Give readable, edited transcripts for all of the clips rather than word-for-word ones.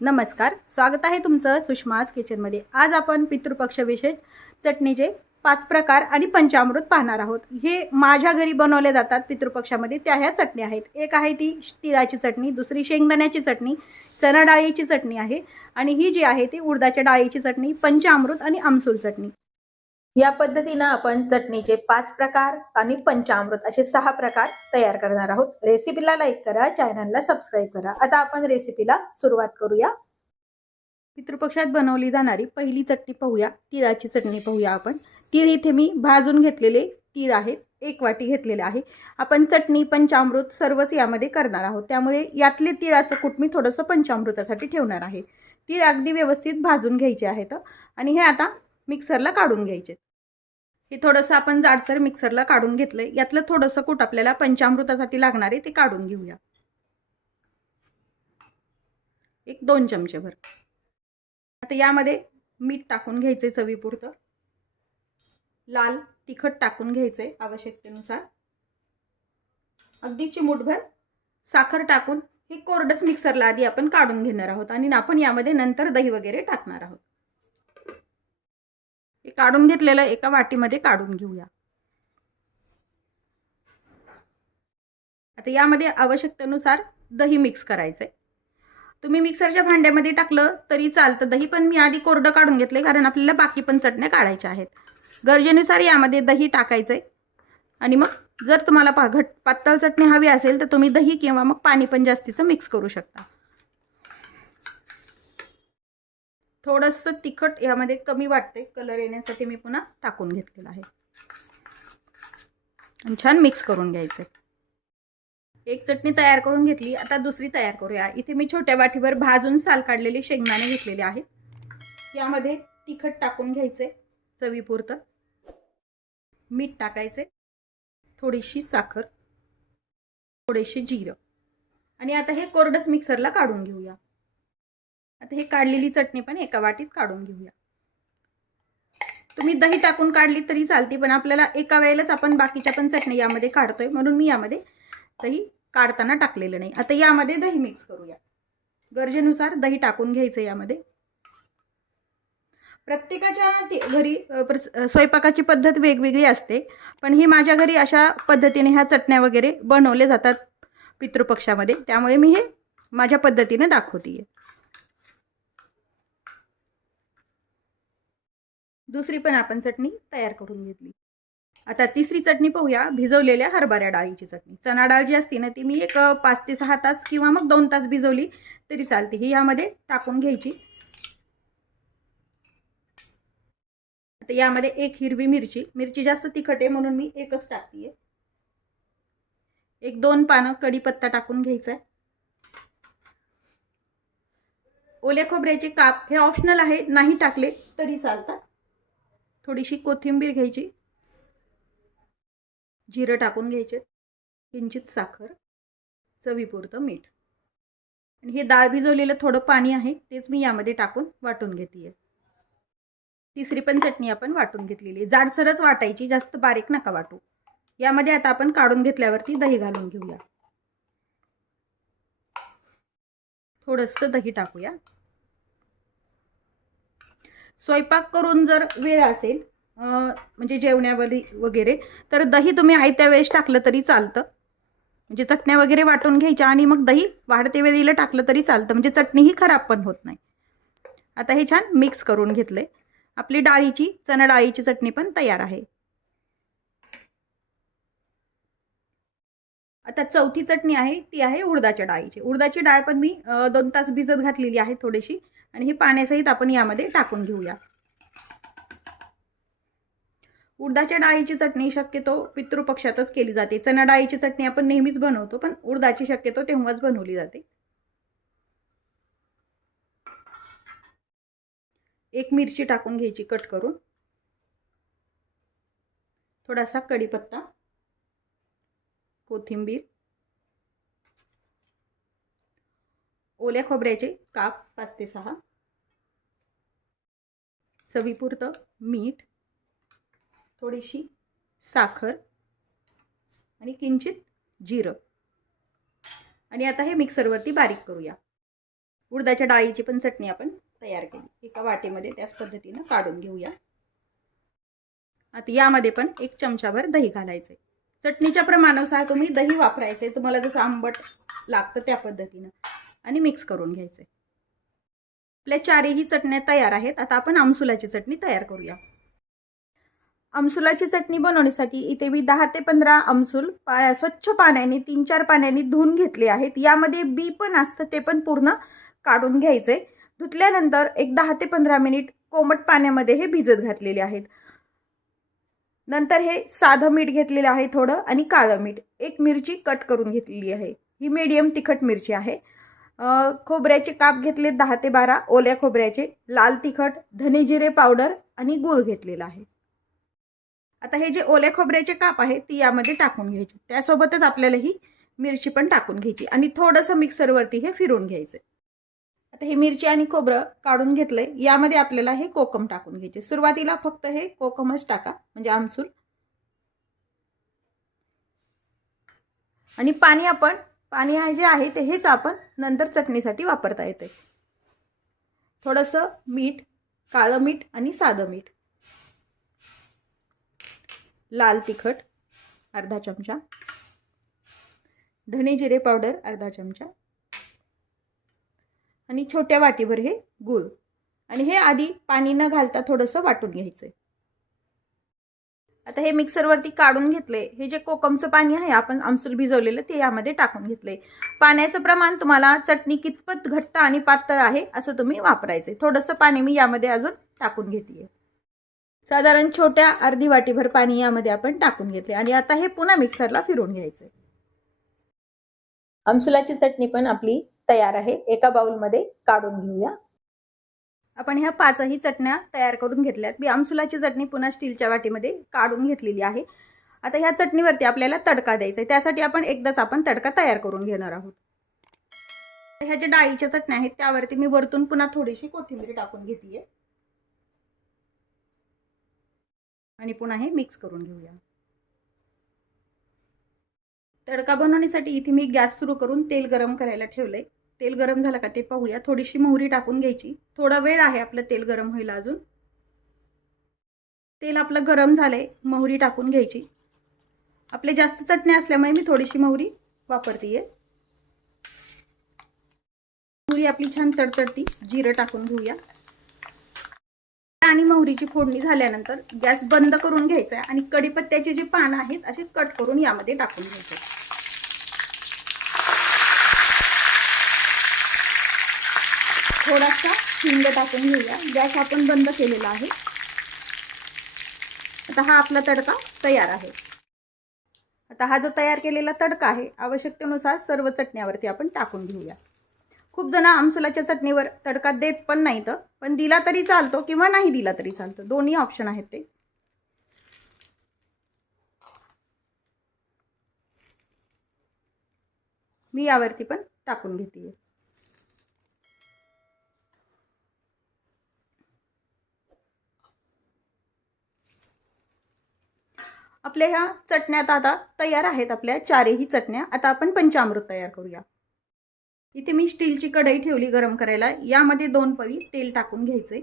नमस्कार, स्वागत आहे तुमचं सुषमाज किचनमध्ये। आज आपण पितृपक्ष विशेष चटणीचे 5 प्रकार आणि पंचामृत पाहणार आहोत। हे माझ्या घरी बनवले जातात पितृपक्षामध्ये। त्या ह्या चटणी आहेत। एक आहे ती तिळाची चटणी, दुसरी शेंगदाण्याची चटणी, चणा डाळीची चटणी आहे आणि ही जी आहे ती उडदाच्या डाळीची चटणी, पंचामृत आणि आमसूल चटणी। या पद्धतीने आपण चटणीचे 5 प्रकार आणि पंचामृत असे 6 प्रकार तयार करणार आहोत। रेसिपीला लाईक करा, चॅनलला सबस्क्राइब करा। आता आपण रेसिपीला सुरुवात करूया। पितृपक्षात बनवली जाणारी पहिली चटणी पाहूया। तिळाची चटणी पाहूया आपण। तीळ इथे मी भाजून घेतलेले तीळ आहेत, 1 वाटी घेतलेले आहे। आपण चटणी पंचामृत सर्वच यामध्ये करणार आहोत, त्यामुळे यातले तिळाचं कूट मी थोडंसं पंचामृतासाठी ठेवणार आहे। तीळ अगदी व्यवस्थित भाजून घ्यायचे आहेत आणि हे आता मिक्सरला काढून घ्यायचे। हे थोडंसं आपण जाडसर मिक्सरला काढून घेतलंय। यातलं थोडंसं कूट आपल्याला पंचामृतासाठी लागणार आहे, ते काढून घेऊया। 1-2 चमचे भर। आता यामध्ये मीठ टाकून घ्यायचे चवीपुरतं, लाल तिखट टाकून घ्यायचे आवश्यकतेनुसार, अगदी चिमूटभर साखर टाकून हे कोरडच मिक्सरला आधी आपण काढून घेणार आहोत आणि आपण यामध्ये नंतर दही वगैरे टाकणार आहोत। हे काढून घेतलेलं एका वाटीमध्ये काढून घेऊया। आता यामध्ये आवश्यकतेनुसार दही मिक्स करायचंय। तुम्ही मिक्सरच्या भांड्यामध्ये टाकलं तरी चालतं दही, पण मी आधी कोरडं काढून घेतले कारण आपल्याला बाकी पण चटण्या काढायच्या आहेत। गरजेनुसार यामध्ये दही टाकायचंय आणि मग जर तुम्हाला पातळ चटणी हवी असेल तर तुम्ही दही किंवा मग पाणी पण जास्तीचं मिक्स करू शकता। थोडंसं तिखट यामध्ये कमी वाटते, कलर येण्यासाठी मी पुन्हा टाकून घेतलेलं आहे आणि छान मिक्स करून घ्यायचं। एक चटणी तयार करून घेतली, आता दुसरी तयार करूया। इथे मी छोट्या वाटीभर भाजून साल काढलेले शेंगदाणे घेतलेले आहेत। यामध्ये तिखट टाकून घ्यायचे चवीपुरतं, मीठ टाकायचे, थोडीशी साखर, थोडेसे जिरं आणि आता हे कोरडच मिक्सरला काढून घेऊया। आता हे काढलेली चटणी पण एका वाटीत काढून घेऊया। तुम्ही दही टाकून काढली तरी चालते, पण आपल्याला एका वेळेलाच आपण बाकीच्या पण चटणी यामध्ये काढतोय, म्हणून मी यामध्ये दही काढताना टाकलेलं नाही। आता यामध्ये दही मिक्स करूया। गरजेनुसार दही टाकून घ्यायचं यामध्ये। प्रत्येकाच्या घरी स्वयंपाकाची पद्धत वेगवेगळी असते, पण ही माझ्या घरी अशा पद्धतीने ह्या चटण्या वगैरे बनवले जातात पितृपक्षामध्ये, त्यामुळे मी हे माझ्या पद्धतीने दाखवतेय। दुसरी पण आपण चटणी तयार करून घेतली। आता तिसरी चटणी पाहूया, भिजवलेल्या हरभरा डाळीची चटणी। चणा डाळ जी असते ना ती मी एक 5 ते 6 तास किंवा मग 2 तास भिजवली तरी चालते। ही यामध्ये टाकून घ्यायची। आता यामध्ये 1 हिरवी मिरची जास्त तिखट आहे म्हणून मी एकच टाकतेय। 1-2 पानं कढीपत्ता टाकून घ्यायचा। ओल्या खोबऱ्याचे काप हे ऑप्शनल आहे, नाही टाकले तरी चालतात। थोडीशी कोथिंबीर घ्यायची, जिरं टाकून घ्यायचे, किंचित साखर, चवीपुरतं मीठ आणि हे डाळ भिजवलेलं थोडं पाणी आहे तेच मी यामध्ये टाकून वाटून घेतेय। तिसरी पण चटणी आपण वाटून घेतलेली, जाडसरच वाटायची, जास्त बारीक नका वाटू। यामध्ये आता आपण काढून घेतल्यावरती दही घालून घेऊया। थोडंसं दही टाकूया। स्वयंपाक करून जर वेळ असेल म्हणजे जेवण्यावरी वगैरे, तर दही तुम्ही आयत्या वेळेस टाकलं तरी चालतं। म्हणजे चटण्या वगैरे वाटून घ्यायच्या आणि मग दही वाढते वेळेला टाकलं तरी चालतं, म्हणजे चटणी ही खराब पण होत नाही। आता हे छान मिक्स करून घेतले। आपली चणा डाळीची चटणी पण तयार आहे। आता चौथी चटणी आहे ती आहे उडदाच्या डाळीची। उडदाची डाळ पण मी 2 तास भिजत घातलेली आहे थोडीशी, आणि ही पाण्यासहित आपण यामध्ये टाकून घेऊया। उडदाच्या डाळीची चटणी शक्यतो पितृपक्षातच केली जाते। चणा डाळीची चटणी आपण नेहमीच बनवतो, पण उडदाची शक्यतो तेव्हाच बनवली जाते। 1 मिरची टाकून घ्यायची कट करून, थोडासा कढीपत्ता, कोथिंबीर, ओल्या खोबऱ्याचे काप 5 ते 6, चवीपुरतं मीठ, थोडीशी साखर आणि किंचित जिरं आणि आता हे मिक्सरवरती बारीक करूया। उडदाच्या डाळीची पण चटणी आपण तयार केली। एका वाटीमध्ये त्याच पद्धतीने काढून घेऊया। आता यामध्ये पण 1 चमचाभर दही घालायचे। चटणीच्या प्रमाणानुसार तुम्ही दही वापरायचे, तुम्हाला जसं आंबट लागतं त्या पद्धतीने, आणि मिक्स करून घ्यायचे। आपल्या चारही चटण्या तयार आहेत। आता आपण आमसुलाची चटणी तयार करूया। आमसुलाची चटणी बनवण्यासाठी इथे मी 10 ते 15 आमसूल स्वच्छ पाण्याने 3-4 पाण्याने धुवून घेतले आहेत। यामध्ये बी पण असतं, ते पण पूर्ण काढून घ्यायचे। धुतल्यानंतर एक 10 ते 15 मिनिट कोमट पाण्यामध्ये हे भिजत घातलेले आहेत। नंतर हे साधं मीठ घेतलेलं आहे थोडं, आणि काळं मीठ, 1 मिरची कट करून घेतलेली आहे। ही मीडियम तिखट मिरची आहे। खोबऱ्याचे काप घेतले 10 ते 12 ओल्या खोबऱ्याचे, लाल तिखट, धने जिरे पावडर आणि गूळ घेतलेला आहे। आता हे जे ओल्या खोबऱ्याचे काप आहेत ती यामध्ये टाकून घ्यायचे। त्यासोबतच आपल्याला ही मिरची पण टाकून घ्यायची आणि थोडंसं मिक्सरवरती हे फिरवून घ्यायचं। आता हे मिरची आणि खोबरं काढून घेतलंय। यामध्ये आपल्याला हे कोकम टाकून घ्यायचे। सुरुवातीला फक्त हे कोकमच टाका, म्हणजे आमसूल। आणि पाणी जे आहे ते हेच आपण नंतर चटणीसाठी वापरता येते। थोडंसं मीठ, काळं मीठ आणि साधं मीठ, लाल तिखट अर्धा चमचा, धने जिरे पावडर अर्धा चमचा, आणि छोट्या वाटीभर हे गूळ, आणि हे आधी पाणी न घालता थोडंसं वाटून घ्यायचंय। आता हे मिक्सरवरती काढून घेतले। हे जे कोकमचं पाणी आहे आपण आमसूल भिजवलेलं ते यामध्ये टाकून घेतले। पाण्याचं प्रमाण तुम्हाला चटणी कितपत घट्ट आणि पातळ आहे असं तुम्ही वापरायचे। थोडंसं पाणी मी यामध्ये अजून टाकून घेतलीये। साधारण छोट्या अर्धी वाटीभर पाणी यामध्ये आपण टाकून घेतले, आणि आता हे पुन्हा मिक्सरला फिरवून घ्यायचे। आमसुलाची चटणी पण आपली तयार आहे। एका बाउलमध्ये काढून घेऊया। आपण ह्या 5ही चटण्या तयार करून घेतल्यात। मी आमसुलाची चटणी पुन्हा स्टीलच्या वाटीमध्ये काढून घेतलेली आहे। आता ह्या चटणीवरती आपल्याला तडका द्यायचा आहे। त्यासाठी आपण एकदाच तडका तयार करून घेणार आहोत। ह्या ज्या डाळीच्या चटण्या आहेत त्यावरती मी वरतून पुन्हा थोडीशी कोथिंबीर टाकून घेतलीये, आणि पुन्हा हे मिक्स करून घेऊया। तडका बनवण्यासाठी इथे मी गॅस सुरू करून तेल गरम करायला ठेवलंय। तेल गरम झालं का ते पाहूया। थोडीशी मोहरी टाकून घ्यायची। थोडा वेळ आहे आपलं तेल गरम व्हायला अजून। तेल आपलं गरम झालंय, मोहरी टाकून घ्यायची। आपले जास्त चटणी असल्यामुळे मी थोडीशी मोहरी वापरतेय। मोहरी आपली छान तडतडती, जिरं टाकून घेऊया। आणि मोहरीची फोडणी झाल्यानंतर गॅस बंद करून घ्यायचा, आणि कढीपत्त्याचे जे पान आहेत असे कट करून यामध्ये टाकून घ्यायचे। थोडासा हिंग टाकून घेऊया। गॅस आपण बंद केलेला आहे। आता हा आपला तडका तयार आहे। आता हा जो तयार केलेला तडका आहे आवश्यकतेनुसार सर्व चटण्यावरती आपण टाकून घेऊया। खूप जण आमसुलाच्या चटणीवर तडका देत पण नाहीत, पण दिला तरी चालतो किंवा नाही दिला तरी चालतो, दोन्ही ऑप्शन आहेत ते। मी यावरती पण टाकून घेते। आपल्या ह्या चटण्यात आता तयार आहेत आपल्या चारही चटण्या। आता आपण पंचामृत तयार करूया। इथे मी स्टीलची कढई ठेवली गरम करायला। यामध्ये 2 पळी तेल टाकून घ्यायचे।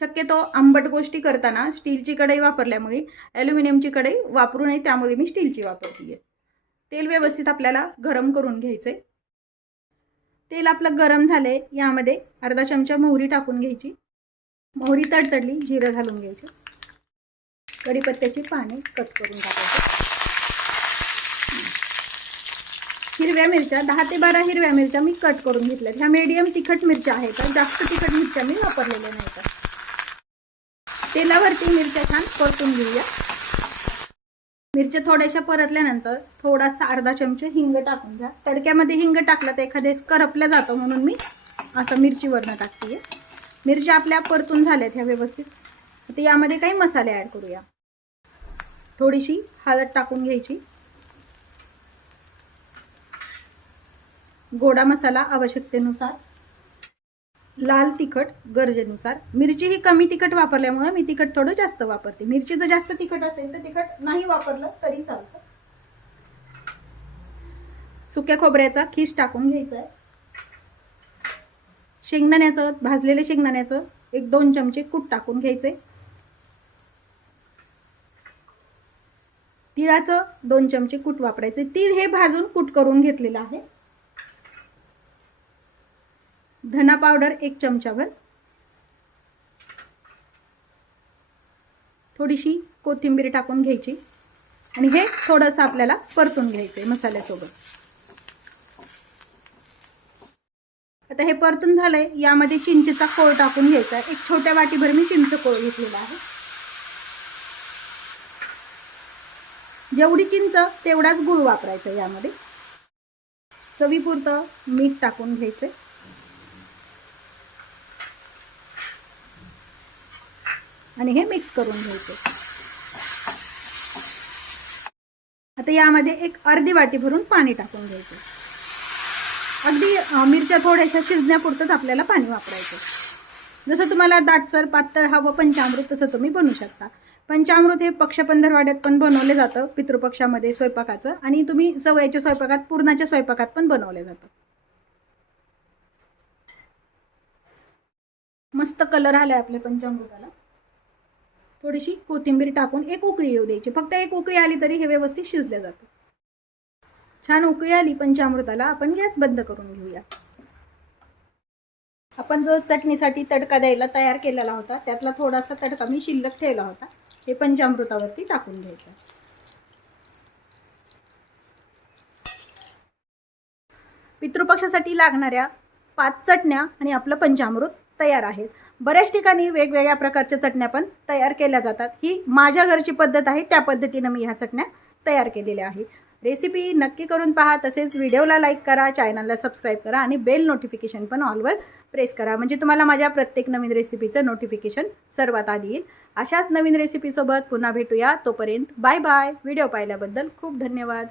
शक्यतो आंबट गोष्टी करताना स्टीलची कढई वापरल्यामुळे ॲल्युमिनियमची कढई वापरू नये, त्यामुळे मी स्टीलची वापरतेय। तेल व्यवस्थित आपल्याला गरम करून घ्यायचे। तेल आपलं गरम झाले, यामध्ये अर्धा चमचा मोहरी टाकून घ्यायची। मोहरी तडतडली, जिरं घालून घ्यायचे। कढीपत्त्याची पाने कट करून टाकायचे। हिरव्या मिरच्या 10 ते 12 हिरव्या मिरच्या मी कट करून घेतल्यात। ह्या मीडियम तिखट मिरच्या आहेत, जास्त तिखट मिरच्या मी वापरलेल्या नाहीत। तेलावरती मिरच्या छान परतून घेऊया। मिरच्या थोड्याशा परतल्यानंतर थोडासा अर्धा चमचा हिंग टाकून घ्या। तडक्यामध्ये हिंग टाकलं तर एखाद्यास करपल्या जातो, म्हणून मी असं मिरचीवरनं टाकते। मिरच्या आपल्या परतून झाल्यात ह्या व्यवस्थित। आता यामध्ये काही मसाले ॲड करूया। थोडीशी हळद टाकून घ्यायची। गोडा मसाला आवश्यकतेनुसार, लाल तिखट गरजेनुसार। मिरची ही कमी तिखट वापरल्यामुळे मी तिखट थोडं जास्त वापरते। मिरची जर जास्त तिखट असेल तर तिखट नाही वापरलं तरी चालतं। सुक्या खोबऱ्याचा खीस टाकून घ्यायचा आहे। शेंगदाण्याचं, भाजलेले शेंगदाण्याचं 1-2 चमचे कूट टाकून घ्यायचे. तिळाचं 2 चमचे कूट वापरायचे. तीळ हे भाजून कूट करून घेतलेलं आहे. धना पावडर 1 चमचाभर, थोडीशी कोथिंबीर टाकून घ्यायची आणि हे थोडंसं आपल्याला परतून घ्यायचंय मसाल्यासोबत. आता हे परतून झालंय. यामध्ये चिंचेचा कोळ टाकून घ्यायचा. एक छोट्या वाटीभर मी चिंच कोळ घेतलेला आहे. जेवढी चिंच तेवढाच गूळ वापरायचा यामध्ये. चवीपुरतं मीठ टाकून घ्यायचे आणि हे मिक्स करून घ्यायचे. आता यामध्ये एक अर्धी वाटी भरून पाणी टाकून घ्यायचं. अगदी मिरच्या थोड्याशा शिजण्यापुरतंच आपल्याला पाणी वापरायचं. जसं तुम्हाला दाटसर पातळ हवं पंचामृत तसं तुम्ही बनवू शकता. पंचामृत हे पक्ष पंधरवड्यात पण बनवले जातं, पितृपक्षामध्ये स्वयंपाकाचं, आणि तुम्ही सवयीच्या स्वयंपाकात, पूर्णाच्या स्वयंपाकात पण बनवले जातं. मस्त कलर आलाय आपल्या पंचामृताला. थोडीशी कोथिंबीर टाकून एक उकळी येऊ द्यायची. फक्त एक उकळी आली तरी हे व्यवस्थित शिजले जातं. छान उकळी आली पंचामृताला. आपण गॅस बंद करून घेऊया. आपण जो चटणीसाठी तडका द्यायला तयार केलेला होता त्यातला थोडासा तडका मी शिल्लक ठेवला होता. हे पंचामृतावरती टाकून घ्यायचं. पितृपक्षासाठी लागणाऱ्या 5 चटण्या आणि आपलं पंचामृत तयार आहेत. बऱ्याच ठिकाणी वेगवेगळ्या प्रकारच्या चटण्या पण तयार केल्या जातात. ही माझ्या घरची पद्धत आहे, त्या पद्धतीनं मी ह्या चटण्या तयार केलेल्या आहेत. रेसिपी नक्की करून पहा. तसेच व्हिडिओला लाईक करा, चॅनलला सबस्क्राईब करा आणि बेल नोटिफिकेशन पण ऑलवर प्रेस करा, म्हणजे तुम्हाला माझ्या प्रत्येक नवीन रेसिपीचं नोटिफिकेशन सर्वात आधी येईल. अशाच नवीन रेसिपीसोबत पुन्हा भेटूया. तोपर्यंत बाय बाय. व्हिडिओ पाहिल्याबद्दल खूप धन्यवाद.